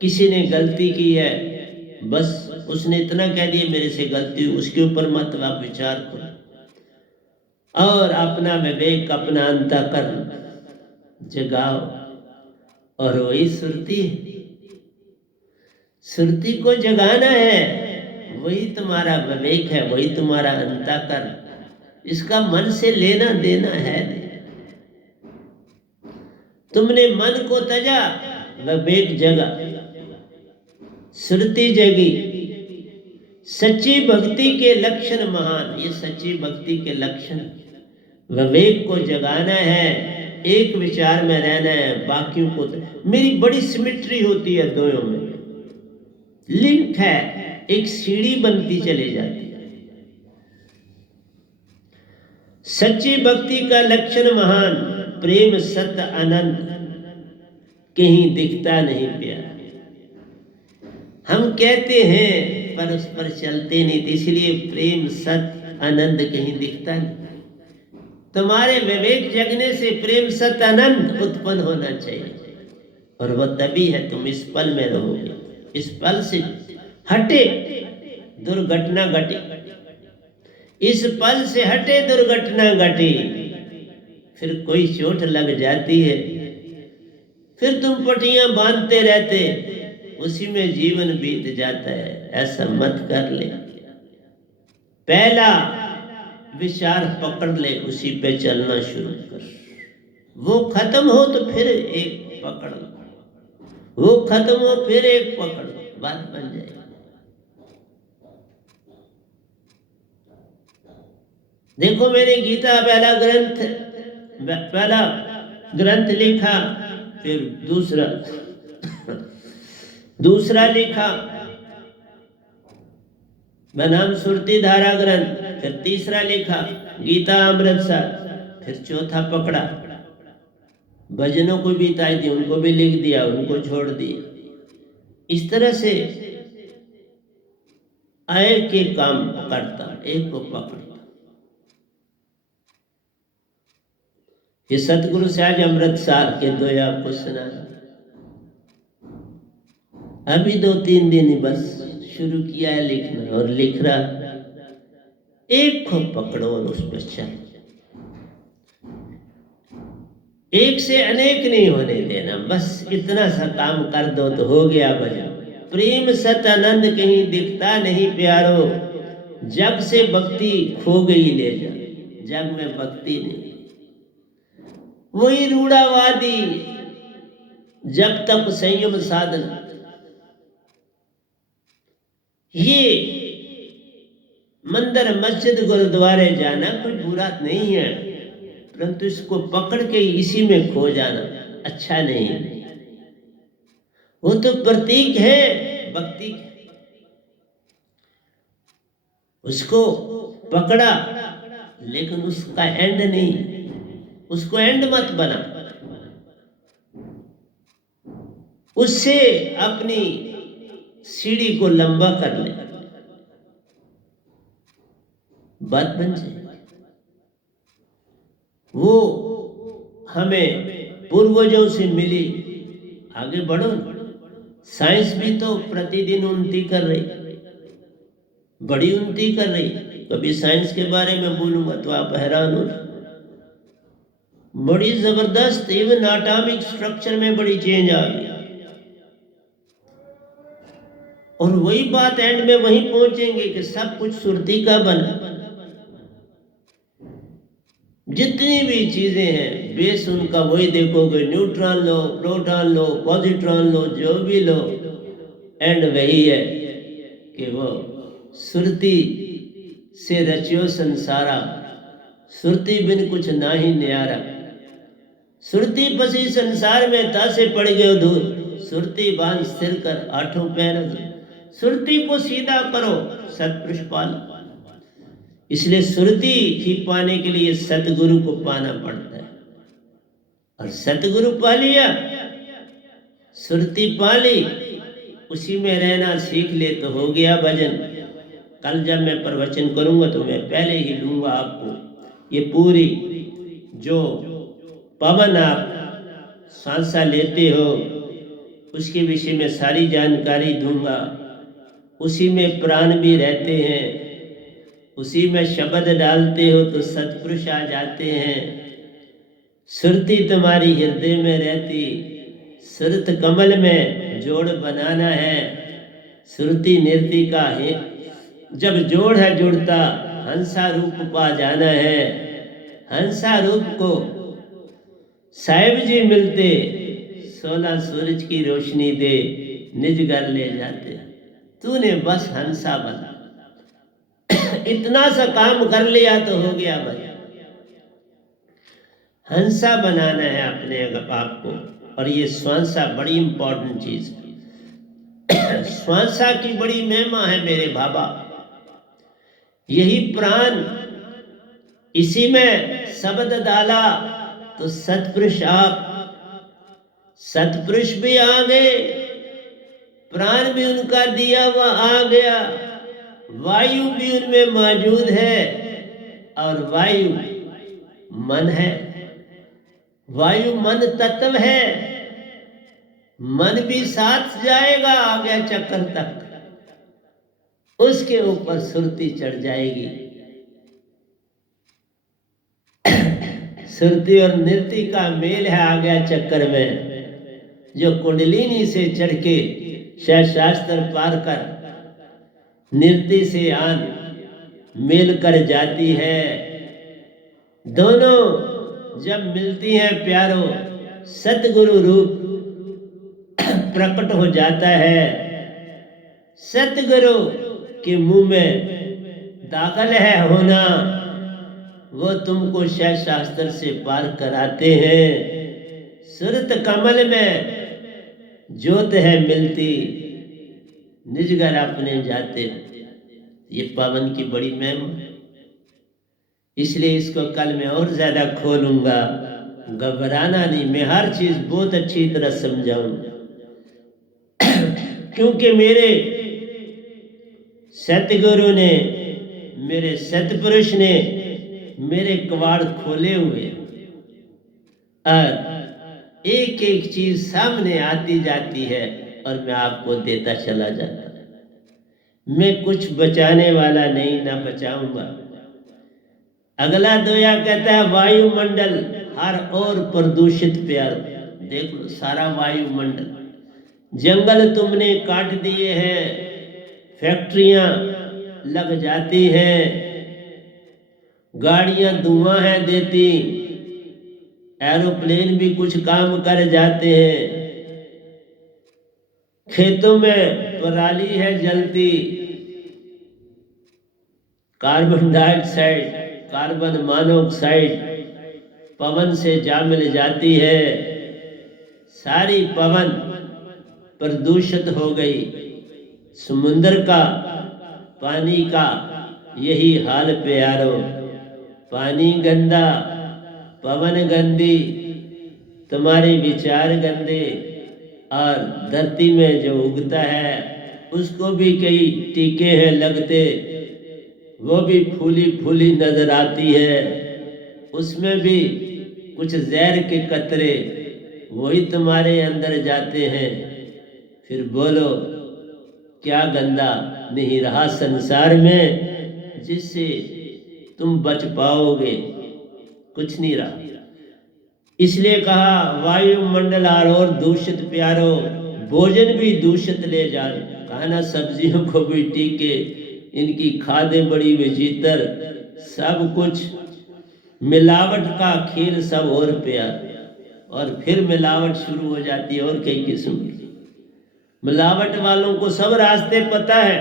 किसी ने गलती की है, बस उसने इतना कह दिया मेरे से गलती हुई, उसके ऊपर मत आप विचार करो और अपना विवेक, अपना अंतःकरण जगाओ। और वही सुरती है, सुरती को जगाना है, वही तुम्हारा विवेक है, वही तुम्हारा अंतःकरण। इसका मन से लेना देना है नहीं। तुमने मन को तजा, विवेक जगा, सुरती जगी। सच्ची भक्ति के लक्षण महान, ये सच्ची भक्ति के लक्षण। विवेक को जगाना है, एक विचार में रहना है, बाकियों को मेरी बड़ी सिमिट्री होती है, दोनों में लिंक है, एक सीढ़ी बनती चली जाती है। सच्ची भक्ति का लक्षण महान, प्रेम सत्य अनंत, कहीं दिखता नहीं प्यार। हम कहते हैं पर उस पर चलते नहीं, इसलिए प्रेम सत्य आनंद कहीं दिखता नहीं। तुम्हारे विवेक जगने से प्रेम सत्य आनंद उत्पन्न होना चाहिए, और वह तभी है तुम इस पल में रहोगे। इस पल से हटे दुर्घटना घटी, इस पल से हटे दुर्घटना घटी, फिर कोई चोट लग जाती है, फिर तुम पटियां बांधते रहते, उसी में जीवन बीत जाता है। ऐसा मत कर ले, पहला विचार पकड़ ले, उसी पे चलना शुरू कर। वो खत्म हो तो फिर एक पकड़ लो, वो खत्म हो फिर एक पकड़ लो, बात बन जाएगी। देखो मैंने गीता पहला ग्रंथ लिखा, फिर दूसरा लिखा बनाम सुरती धारा ग्रंथ, फिर तीसरा लिखा गीता अमृतसर, फिर चौथा पकड़ा भजनों को भी ताई दी, उनको भी लिख दिया, उनको छोड़ दिया। इस तरह से आए के काम करता, एक को पकड़ता। ये सतगुरु से आज अमृतसर के दो आपको सुना, अभी 2-3 दिन ही बस शुरू किया है लिखना, और लिख रहा। एक को पकड़ो और उस पर चल, एक से अनेक नहीं होने देना, बस इतना सा काम कर दो तो हो गया भजन। प्रेम सत आनंद कहीं दिखता नहीं प्यारो, जग से भक्ति खो गई ले जा, जग में भक्ति नहीं। वही रूढ़ावादी जब तक संयम साधन, ये मंदिर मस्जिद गुरुद्वारे जाना कोई बुरा नहीं है, परंतु इसको पकड़ के इसी में खो जाना अच्छा नहीं है। वो तो प्रतीक है भक्ति, उसको पकड़ा लेकिन उसका एंड नहीं, उसको एंड मत बना, उससे अपनी सीढ़ी को लंबा कर ले, बात बन जाए। वो हमें पूर्वजों से मिली, आगे बढ़ो। साइंस भी तो प्रतिदिन उन्नति कर रही, बड़ी उन्नति कर रही। कभी साइंस के बारे में बोलूंगा तो आप हैरान हो, बड़ी जबरदस्त, इवन एटॉमिक स्ट्रक्चर में बड़ी चेंज आ गई। और वही बात एंड में वहीं पहुंचेंगे कि सब कुछ सुरती का बना। जितनी भी चीजें हैं बेस उनका वही देखोगे, न्यूट्रॉन लो, प्रोटॉन लो, पॉजिट्रॉन लो, जो भी लो, एंड वही है कि वो सुरती से रचियो संसारा, सुरती बिन कुछ ना ही न्यारा। सुरती पसी संसार में तासे पड़ गए दूर, सुरती बांध स्थिर कर आठों पैर। सुरती को सीधा करो, सतपुरुष पालो। इसलिए सुरती ही पाने के लिए सतगुरु को पाना पड़ता है, और सतगुरु पा लिया, सुरती पा ली, उसी में रहना सीख ले तो हो गया भजन। कल जब मैं प्रवचन करूंगा तो मैं पहले ही लूंगा आपको ये पूरी जो पवन आप सांसा लेते हो, उसके विषय में सारी जानकारी दूंगा। उसी में प्राण भी रहते हैं, उसी में शब्द डालते हो तो सत्पुरुष आ जाते हैं। सुरती तुम्हारी हृदय में रहती, सुरत कमल में जोड़ बनाना है। सुरती नृत्य का है, जब जोड़ है जुड़ता, हंसा रूप पा जाना है। हंसा रूप को साहिब जी मिलते, 16 सूरज की रोशनी दे निज घर ले जाते। तूने बस हंसा बना, इतना सा काम कर लिया तो हो गया भाई। हंसा बनाना है अपने आप को। और ये स्वांसा बड़ी इंपॉर्टेंट चीज है। स्वांसा की बड़ी महिमा है मेरे बाबा। यही प्राण, इसी में शब्द डाला तो सतपुरुष आप, सतपुरुष भी आ गए, प्राण भी उनका दिया हुआ आ गया, वायु भी उनमें मौजूद है। और वायु मन है, वायु मन तत्व है। मन भी साथ जाएगा आगे चक्कर तक, उसके ऊपर सुरती चढ़ जाएगी। सुरती और नृत्य का मेल है आगे चक्कर में, जो कुंडलिनी से चढ़ के शास्त्र पार कर नृत्य से आन मिल कर जाती है। दोनों जब मिलती हैं प्यारो, सतगुरु रूप प्रकट हो जाता है। सतगुरु के मुंह में दाखिल है होना, वो तुमको शास्त्र से पार कराते हैं। सुरत कमल में ज्योत है मिलती, निज घर अपने जाते। ये पावन की बड़ी महिमा, इसलिए इसको कल मैं और ज्यादा खोलूंगा। घबराना नहीं, मैं हर चीज बहुत अच्छी तरह समझाऊंगा। क्योंकि मेरे सतगुरु ने, मेरे सतपुरुष ने मेरे कवाड़ खोले हुए, और एक एक चीज सामने आती जाती है और मैं आपको देता चला जाता। मैं कुछ बचाने वाला नहीं, ना बचाऊंगा। अगला दोया कहता है वायुमंडल हर ओर प्रदूषित प्यार। देख लो सारा वायुमंडल, जंगल तुमने काट दिए हैं, फैक्ट्रियां लग जाती हैं, गाड़ियां धुआं है देती, एरोप्लेन भी कुछ काम कर जाते हैं, खेतों में पराली है जलती, कार्बन डाइऑक्साइड, कार्बन मोनोऑक्साइड पवन से जा मिल जाती है। सारी पवन प्रदूषित हो गई। समुद्र का, पानी का यही हाल प्यारो। पानी गंदा, पवन गंदी, तुम्हारे विचार गंदे, और धरती में जो उगता है उसको भी कई टीके हैं लगते, वो भी फूली फूली नजर आती है। उसमें भी कुछ जहर के कतरे वही तुम्हारे अंदर जाते हैं। फिर बोलो क्या गंदा नहीं रहा संसार में जिससे तुम बच पाओगे? कुछ नहीं रहा। इसलिए कहा वायुमंडल और दूषित प्यारो, भोजन भी दूषित ले जा। कहा ना सब्जियों को भी टीके, इनकी खादें बड़ी विचित्र, सब कुछ मिलावट का खेल सब और प्यार। और फिर मिलावट शुरू हो जाती है और कई किस्म की। मिलावट वालों को सब रास्ते पता है,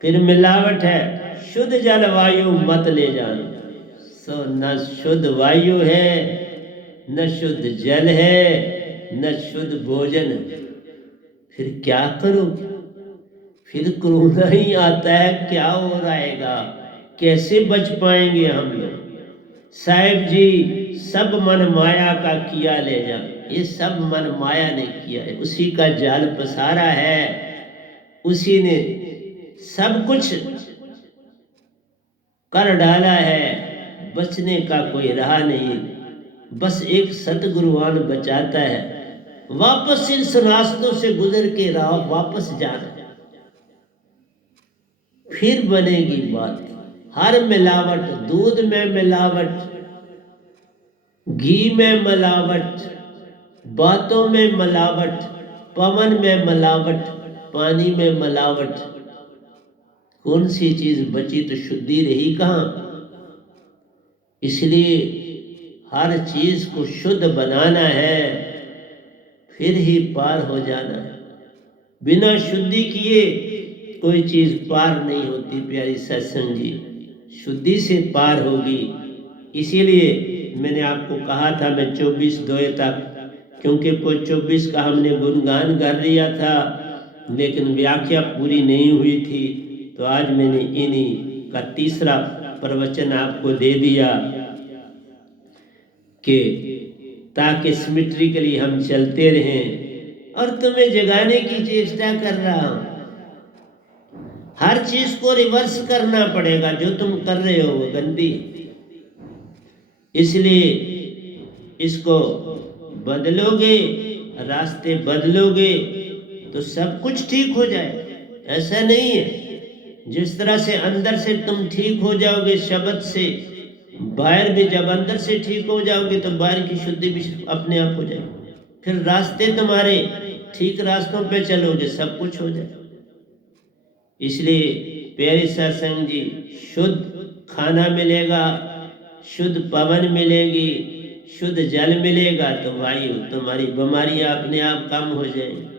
फिर मिलावट है। शुद्ध जल वायु मत ले जाना। सो न शुद्ध वायु है, न शुद्ध जल है, न शुद्ध भोजन है। फिर क्या करो? फिर कोरोना ही आता है, क्या और आएगा? कैसे बच पाएंगे हम लोग? साहिब जी सब मन माया का किया ले जा। ये सब मन माया ने किया है, उसी का जाल पसारा है, उसी ने सब कुछ कर डाला है। बचने का कोई राह नहीं। बस एक सतगुरुवान बचाता है। वापस इन रास्तों से गुजर के वापस जाना, फिर बनेगी बात। हर मिलावट, दूध में मिलावट, घी में मिलावट, बातों में मिलावट, पवन में मिलावट, पानी में मिलावट, कौन सी चीज बची तो शुद्धि रही कहाँ। इसलिए हर चीज को शुद्ध बनाना है, फिर ही पार हो जाना है। बिना शुद्धि किए कोई चीज पार नहीं होती प्यारी सत्संग जी, शुद्धि से पार होगी। इसीलिए मैंने आपको कहा था मैं 24/2 तक, क्योंकि 24 का हमने गुणगान कर लिया था लेकिन व्याख्या पूरी नहीं हुई थी, तो आज मैंने इन्हीं का तीसरा प्रवचन आपको दे दिया कि ताकि सिमेट्रिकली हम चलते रहें। और तुम्हें जगाने की चेष्टा कर रहा हूं। हर चीज को रिवर्स करना पड़ेगा, जो तुम कर रहे हो वो गंदी, इसलिए इसको बदलोगे, रास्ते बदलोगे तो सब कुछ ठीक हो जाए। ऐसा नहीं है जिस तरह से अंदर से तुम ठीक हो जाओगे शब्द से, बाहर भी जब अंदर से ठीक हो जाओगे तो बाहर की शुद्धि भी अपने आप हो जाएगी। फिर रास्ते तुम्हारे ठीक रास्तों पे चलोगे, सब कुछ हो जाए। इसलिए प्यारे सत्संग जी, शुद्ध खाना मिलेगा, शुद्ध पवन मिलेगी, शुद्ध जल मिलेगा तो वायु, तुम्हारी बीमारियां अपने आप कम हो जाएंगी।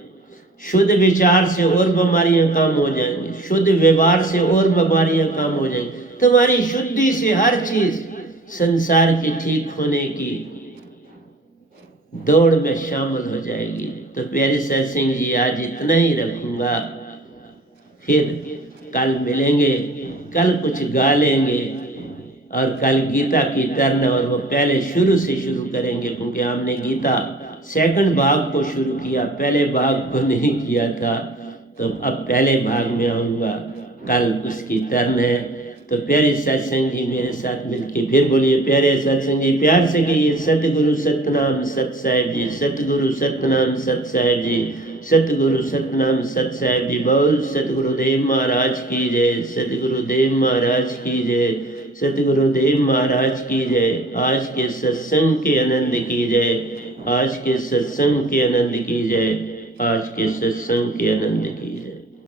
शुद्ध विचार से और बीमारियां कम हो जाएंगी, शुद्ध व्यवहार से और बीमारियां कम हो जाएंगी। तुम्हारी शुद्धि से हर चीज संसार के ठीक होने की दौड़ में शामिल हो जाएगी। तो प्यारे सत्संग जी, आज इतना ही रखूंगा, फिर कल मिलेंगे, कल कुछ गा लेंगे और कल गीता की टर्न, और वो पहले शुरू से शुरू करेंगे क्योंकि हमने गीता सेकंड भाग को शुरू किया, पहले भाग को नहीं किया था। तो अब पहले भाग में आऊँगा, कल उसकी टर्न है। तो प्यारे सत्संग जी मेरे साथ मिलके फिर बोलिए, प्यारे सत्संग जी प्यार से कहिए, सतगुरु सतनाम सत साहिब जी, सतगुरु सतनाम सत साहिब जी, सतगुरु सतनाम सत साहिब जी। बोल सतगुरुदेव महाराज की जय, सतगुरुदेव महाराज की जय, सतगुरुदेव महाराज की जय। आज के सत्संग के आनंद की जय, आज के सत्संग के आनंद की जय, आज के सत्संग के आनंद की जय।